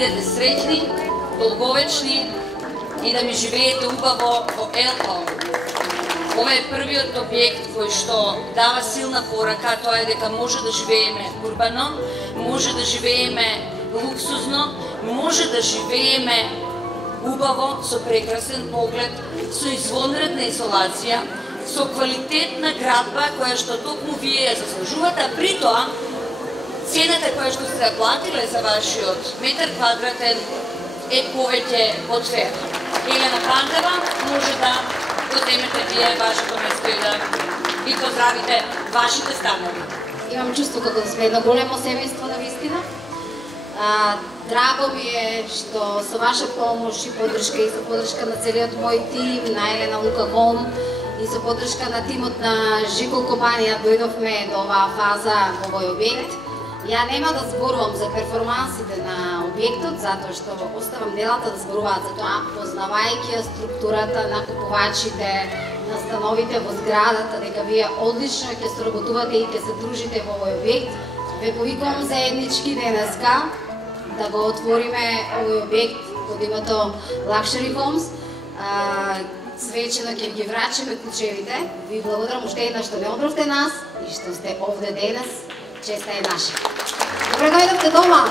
бидете среќни, долговечни и да ми живеете убаво во Елхо. Ова е првиот објект кој што дава силна порака, тоа е дека може да живееме урбано, може да живееме луксузно, може да живееме убаво, со прекрасен поглед, со извонредна изолација, со квалитетна градба која што токму вие ја заслужувате, а при тоа цената која што сте платиле за вашиот метар квадратен е повеќе од фер. Елена Пандева може да го земете вие вашето место и да ви поздравите вашите станови. Имам чувство како да сме едно големо семејство на вистина. Драго ми е што со ваша помош и поддршка и со поддршка на целиот мој тим, на Елена Лука Хом и со поддршка на тимот на Жико компанија дојдовме до оваа фаза во овој објект. Ја нема да зборувам за перформансите на објектот, затоа што оставам делата да зборуваат за тоа, познавајќи ја структурата на купувачите, на становите во зградата, дека вие одлично ќе соработувате и ќе се дружите во овој објект. Ве повикувам заеднички денеска да го отвориме овој објект под името Luxury Homes. Свечено ќе ги врачиме кучевите. Ви благодарам уште еднаш што не одбравте нас и што сте овде денес. Честа е наша. Добре дојдовте дома!